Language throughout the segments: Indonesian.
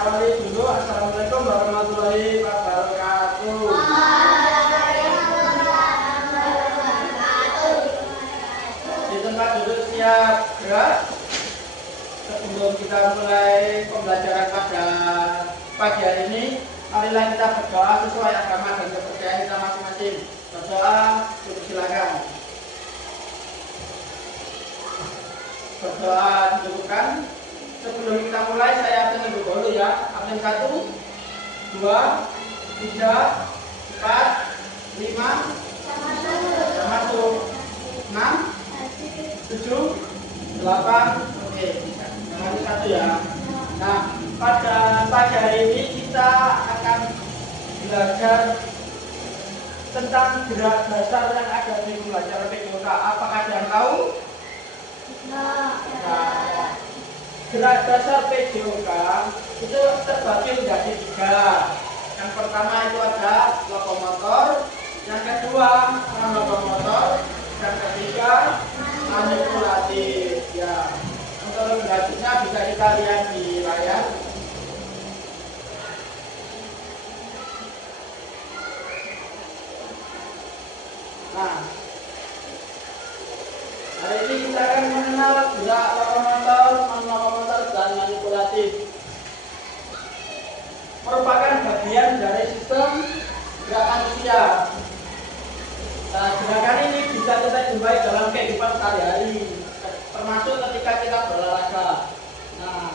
awali dulu. Assalamualaikum warahmatullahi wabarakatuh. Di tempat duduk siap gerak. Sebelum kita mulai pembelajaran pada pagi hari ini, marilah kita berdoa sesuai agama dan kepercayaan kita masing-masing. Berdoa, silakan. Berdoa didudukkan. Sebelum kita mulai, saya absen dulu ya. Absen 1, 2, 3, 4, 5, termasuk 6, 7, 8. Oke, yang satu ya. Nah, pada pagi hari ini kita akan belajar tentang gerak dasar yang ada di pembelajaran PKK. Apakah ada yang tahu? Nah, gerak dasar PJOK itu terbagi menjadi 3. Yang pertama itu ada lokomotor, yang kedua lokomotor, yang ketiga manipulatif. Ya, untuk lebih lanjutnya bisa kita lihat di layar. Nah, hari ini kita akan mengenal gerak lokomotor, non-lokomotor, dan manipulatif. Merupakan bagian dari sistem gerak manusia. Nah, gerakan ini bisa kita jumpai dalam kehidupan sehari-hari, termasuk ketika kita berolahraga. Nah,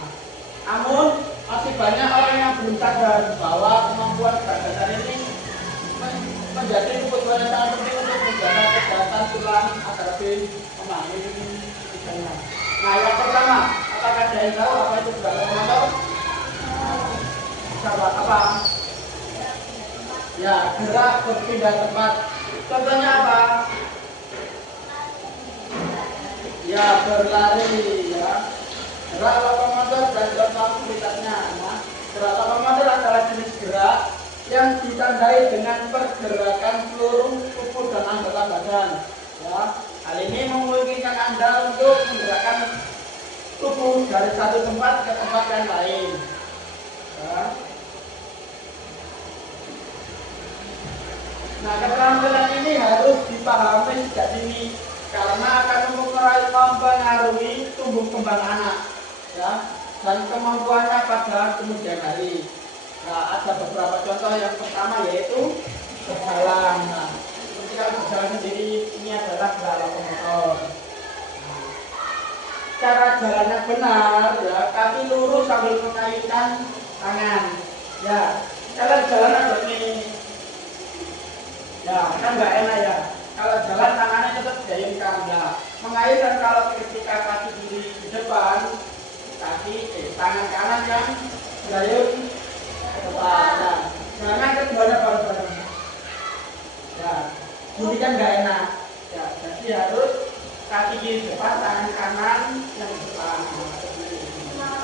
namun masih banyak orang yang belum sadar bahwa kemampuan gerak dasar ini menjadi kebutuhan yang sangat penting untuk menjaga kesehatan tulang agar lebih memahami misalnya. Nah, yang pertama, apakah ada yang tahu apa itu gerak lokomotor? Coba apa? Ya, gerak berpindah tempat. Contohnya apa? Ya, berlari ya. Gerak lokomotor dan contoh aktivitasnya. Nah, gerak lokomotor adalah jenis gerak yang ditandai dengan pergerakan seluruh tubuh dan anggota badan. Ya, hal ini memungkinkan Anda untuk menggerakkan tubuh dari satu tempat ke tempat yang lain. Ya. Nah, keterampilan ini harus dipahami sejak dini karena akan mempengaruhi tumbuh kembang anak, ya, dan kemampuannya pada kemudian hari. Nah, ada beberapa contoh. Yang pertama yaitu berjalan. Nah, ketika berjalan sendiri ini adalah gerak lokomotor. Nah, cara jalannya benar, ya, kaki lurus sambil mengayunkan tangan. Ya, kalau jalan seperti ini, ya, kan nggak enak ya. Kalau jalan tangannya tetap diayunkan, ya. Mengayunkan kalau ketika kaki kiri di depan, tangan kanan yang diayun ke depan. Nah, jangan keduanya bareng-bareng. Ya, ini kan nggak enak. Ya, jadi harus kaki kiri depan, tangan kanan yang di depan. Nah,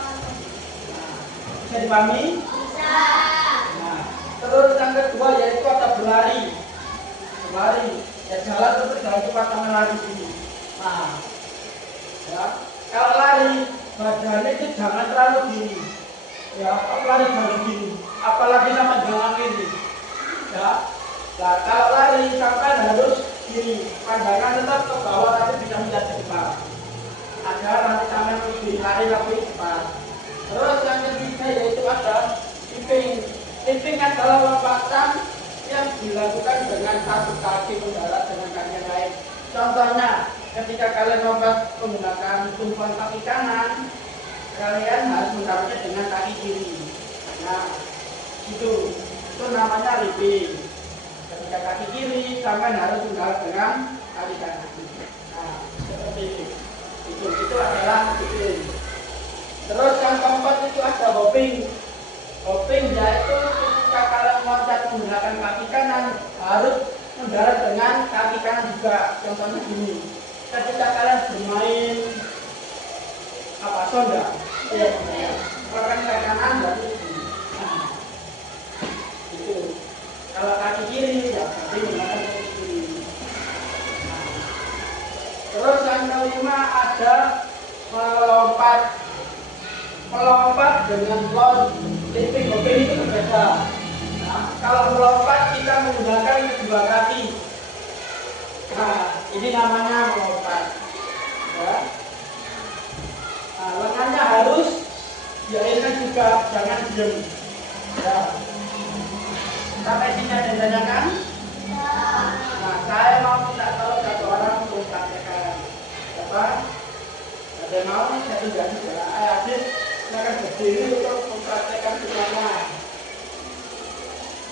bisa dipahami? Bisa. Nah, terus yang kedua yaitu ada berlari. Lari, ya, jalan terus jangan cepat sama lari sini. Nah, ya, kalau lari badannya itu jangan terlalu gini, ya, lari jangan gini, apalagi sama jangan gini, ya. Nah, kalau lari sampai harus gini, pandangan tetap ke bawah tapi bisa melihat ke depan, agar nanti sampai lebih lari lebih cepat. Terus yang ketiga yaitu ada tipping. Tipping adalah lompatan yang dilakukan dengan satu kaki mendarat dengan kaki yang lain. Contohnya, ketika kalian lompat menggunakan tumpuan kaki kanan, kalian harus mendaratnya dengan kaki kiri. Nah, itu namanya leaping. Ketika kaki kiri, kalian harus mendarat dengan kaki kanan. Nah, seperti itu adalah leaping. Terus yang keempat itu ada hopping. Hopping yaitu ketika kalian meloncat menggunakan kaki kanan harus mendarat dengan kaki kanan juga. Contohnya gini, ketika kalian bermain sonda, ya, kaki kanan berarti gini. Nah, itu. Kalau kaki kiri ya berarti menggunakan kaki kiri. Nah, terus yang kelima ada melompat dengan launch. Leaping, hopping itu berbeda. Nah, kalau melompat kita menggunakan kedua kaki. Nah, ini namanya melompat. Ya. Nah, lengannya harus diarahkan juga, jangan diam. Ya. Sampai sini ada yang tanyakan? Nah, saya mau minta tolong satu orang untuk praktekkan. Siapa? Ada yang mau? Saya tidak bisa. Adik, silakan berdiri untuk mempraktekkan semuanya.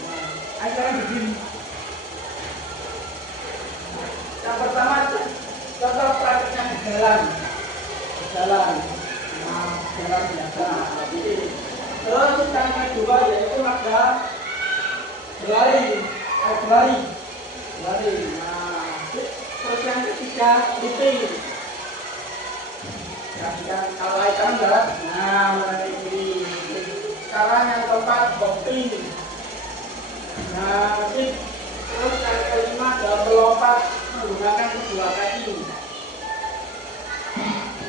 Nah, ayo sekarang berdiri. Yang pertama, contoh prakteknya berjalan. Berjalan. Nah, jalan biasa. Terus yang kedua yaitu ada berlari. Berlari. Berlari. Nah, terus yang ketiga leaping. Kalau ikan berat, nah mulai ini. Sekarang yang keempat hopping. Nah, sip. Terus yang kelima adalah melompat menggunakan kedua kaki.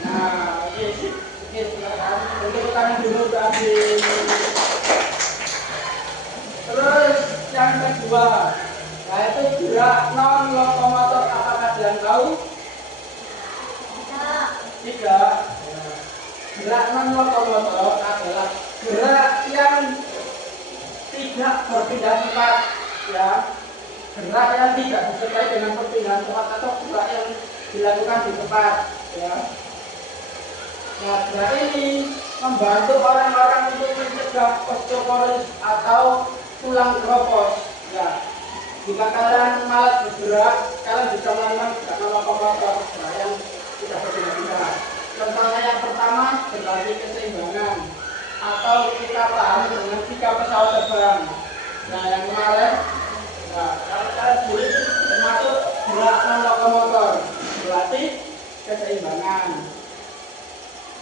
Nah, oke sip. Oke, silakan. Untuk tangan dulu tadi. Terus yang kedua, yaitu gerak non lokomotor. Apakah kalian tahu? Tidak. Gerak non lokomotor adalah gerak yang tidak berpindah tempat, ya. Gerak yang tidak disertai dengan perpindahan tempat atau gerak yang dilakukan di tempat, ya. Nah, gerak ini membantu orang-orang untuk mencegah osteoporosis atau tulang keropos, ya. Jika kalian malas bergerak, kalian bisa melakukan gerak non lokomotor, gerak yang tidak berpindah-pindah. Contohnya yang pertama, berlatih keseimbangan atau kita paham dengan jika pesawat terbang. Nah, yang kemarin, nah, kalau kalian dulu termasuk gerak non lokomotor, berlatih keseimbangan.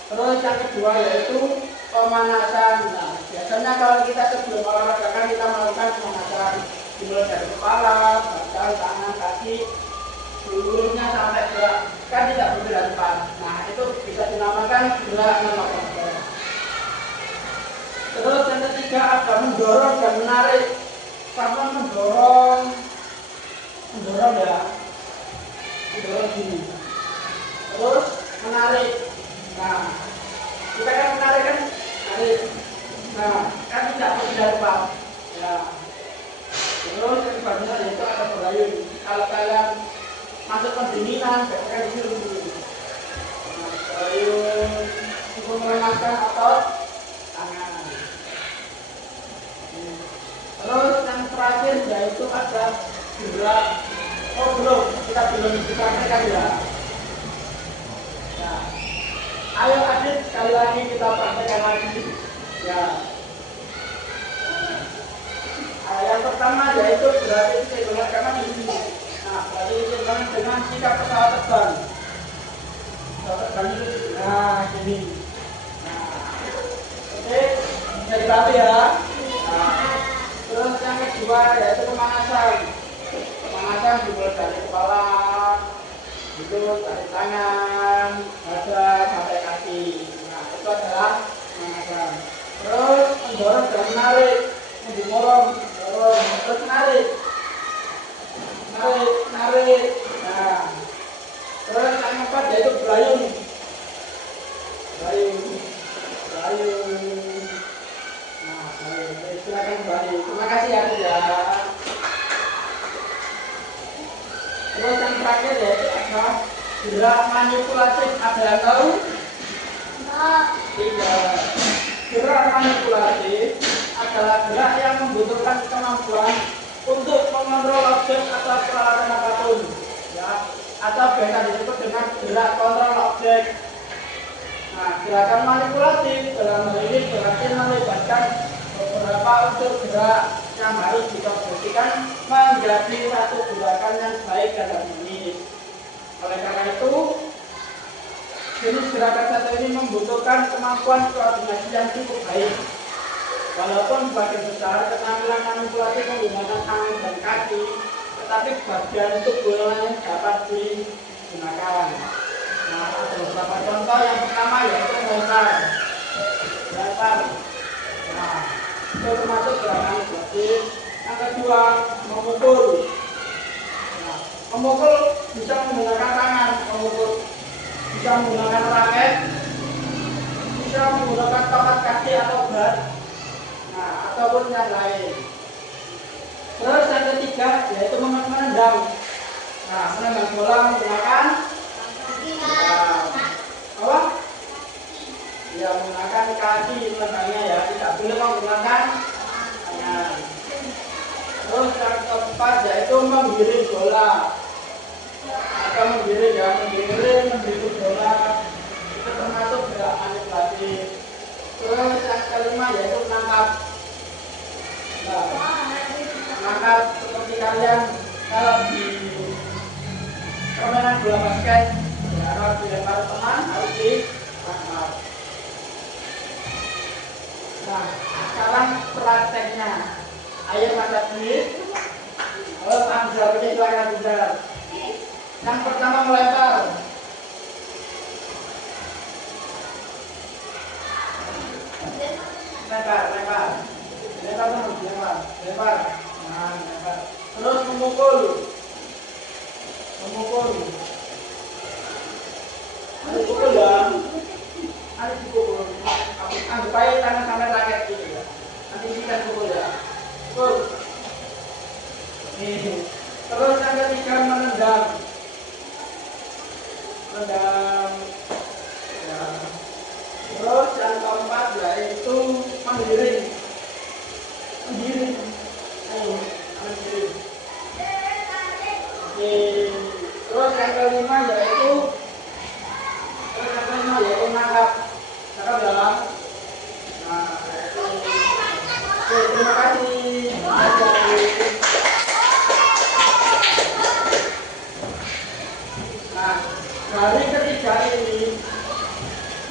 Terus yang kedua yaitu pemanasan. Nah, biasanya kalau kita sebelum olahraga kan kita melakukan pemanasan, dimulai dari kepala, badan, tangan, kaki, seluruhnya sampai gerak kan tidak berbeda tempat. Nah, itu bisa dinamakan gerak non lokomotor. Terus yang ketiga ada mendorong dan menarik. Sama mendorong ya, mendorong gini. Terus menarik. Nah, kita kan menarik kan, menarik. Nah, kan tidak berbeda tempat. Ya. Terus yang selanjutnya yaitu ada berayun. Kalau kalian masuk pendinginan, biasanya di sini dulu. Nah, berayun untuk melemahkan otot tangan. Terus yang terakhir yaitu ada gerak. Oh belum, kita belum dipraktekkan ya. Nah, ayo adik sekali lagi kita praktekkan lagi. Ya. Nah, yang pertama yaitu berarti keseimbangan karena di sini. Nah, berarti keseimbangan dengan sikap pesawat terbang. Pesawat terbang itu, nah ini. Nah, oke, bisa dibantu ya. Nah, terus yang kedua yaitu pemanasan. Pemanasan dimulai dari kepala, itu dari tangan, dada sampai kaki. Nah, itu adalah pemanasan. Terus mendorong dan menarik, mendorong, terus menarik, narik. Nah, terus yang keempat yaitu berayun. Nah, silakan kembali. Terima kasih ya. Terus yang terakhir yaitu ada gerak manipulatif. Ada yang tahu? Tidak. Gerak manipulatif adalah gerak yang membutuhkan kemampuan untuk mengontrol objek atau peralatan apapun, ya, atau biasa disebut dengan gerak kontrol objek. Nah, gerakan manipulatif dalam hal ini berarti melibatkan beberapa unsur gerak yang harus dikomposisikan menjadi satu gerakan yang baik dan harmonis. Oleh karena itu, jenis gerakan satu ini membutuhkan kemampuan koordinasi yang cukup baik. Walaupun sebagian besar keterampilan manipulatif menggunakan tangan dan kaki, tetapi bagian tubuh lain dapat digunakan. Nah, ada beberapa contoh. Yang pertama yaitu dasar. Nah, Itu termasuk gerakan manipulatif. Yang kedua, memukul. Nah, memukul bisa menggunakan tangan, memukul bisa menggunakan raket, bisa menggunakan tongkat kaki atau bat, nah ataupun yang lain. Terus yang ketiga yaitu menendang. Nah, menendang bola menggunakan apa? Ya, menggunakan kaki menendangnya ya, tidak boleh menggunakan tangan. Terus yang keempat yaitu menggiring bola atau menggiring ya, menggiring bola itu termasuk gerakan manipulatif. Terus yang kelima yaitu menangkap. Nah, menangkap seperti kalian kalau di permainan bola basket ya, kalau dilempar teman harus ditangkap. Nah, sekarang prakteknya. Ayo mata duit. Halo, Hamzah, ini silakan Hamzah. Yang pertama melempar. Lempar. Nah, lempar. Terus memukul. Ada pukul ya. Ada dipukul. Anggap aja tangan sampai raket gitu ya. Nanti kita pukul ya. Pukul. Nih. Terus yang ketiga menendang. Ya. Terus yang keempat yaitu menggiring. Ayo, menggiring. Oke. Terus yang kelima yaitu menangkap. Cakap ya. Nah, oke, terima kasih. Nah, dari ketiga ini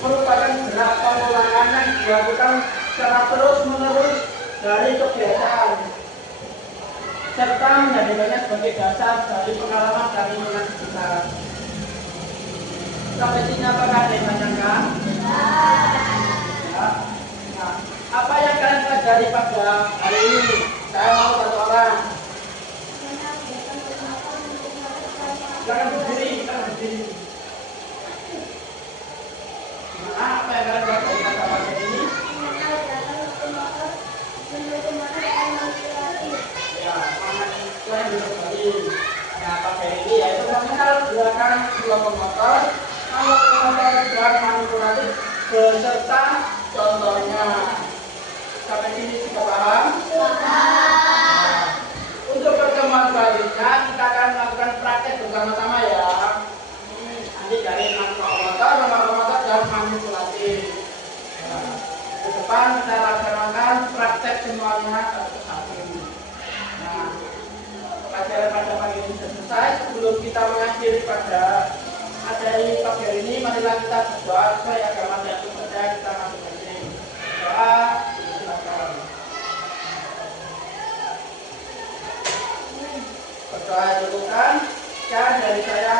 merupakan gerak pengulangan yang dilakukan secara terus-menerus dari kebiasaan serta menjadikannya sebagai dasar dari pengalaman dan lingkungan sekitar. Sampai sini apakah ada yang tanyakan? Ya. Nah, apa yang kalian pelajari pada hari ini? Saya mau satu orang. Silakan berdiri. Nah, apa yang kalian pelajari pada hari ini? Ya, yang diberi. Nah, pakai ini yaitu mengenal gerakan lokomotor, gerakan manipulatif beserta contohnya. Sampai sini sudah paham? Nah, untuk pertemuan selanjutnya kita akan melakukan praktek bersama-sama ya. Nanti dari lokomotor dan manipulatif. Nah, ke depan kita laksanakan praktek semuanya satu-satu. Nah, pelajaran pada pagi ini sudah selesai. Sebelum kita mengakhiri pada pagi hari ini, marilah kita berdoa supaya agama yang percaya kita masing-masing. Doa, silakan. Berdoa dulu kan? Ya, dari saya